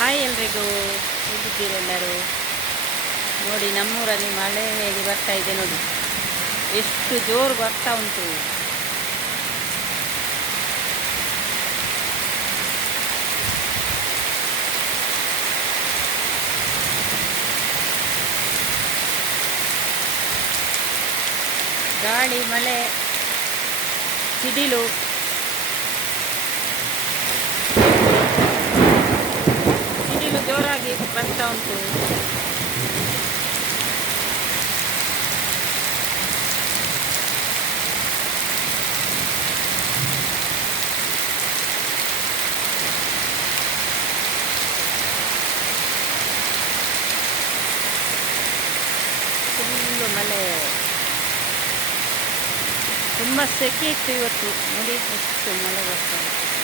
Hi ಎಲ್ರಿಗೂ. ಹೇಗಿದ್ದೀರೆಲ್ಲರೂ ನೋಡಿ, ನಮ್ಮೂರಲ್ಲಿ ಮಳೆ ಹೇಗೆ ಬರ್ತಾ ಇದೆ ನೋಡಿ. ಎಷ್ಟು ಜೋರು ಬರ್ತಾ ಉಂಟು. ಗಾಳಿ, ಮಳೆ, ಸಿಡಿಲು. ちゃうんですลงมาแล้วผมมาเสกตัวตัวนี่สุดมาแล้วก็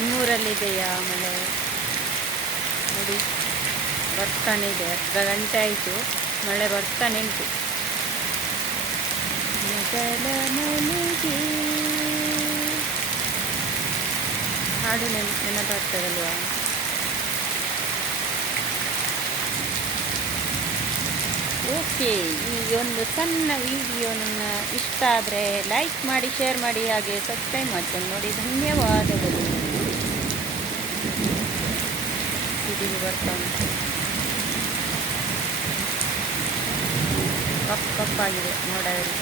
ನಿಮ್ಮೂರಲ್ಲಿದೆಯಾ ಮಳೆ. ನೋಡಿ ಬರ್ತಾನೆ ಇದೆ. ಅರ್ಧ ಗಂಟೆ ಆಯಿತು. ಮಳೆ ಬರ್ತಾನೆ ಉಂಟು ಮೊದಲ ಮನೆಗೆ ಹಾಡು ನೆನ್ ನೆನಪಾಗ್ತದಲ್ವಾ? ಓಕೆ ಈ ಒಂದು ಸಣ್ಣ ವಿಡಿಯೋ ನನ್ನ ಇಷ್ಟ ಆದರೆ ಲೈಕ್ ಮಾಡಿ ಶೇರ್ ಮಾಡಿ ಹಾಗೆ ಸಬ್ಸ್ಕ್ರೈಬ್ ಮಾಡ್ಕೊಂಡು ನೋಡಿ. ಧನ್ಯವಾದಗಳು. ಸಿಡಿಲು ಬರ್ತಾ ಉಂಟು. ಕಪ್ ಕಪ್ಪಾಗಿದೆ ಮೋಡದಲ್ಲಿ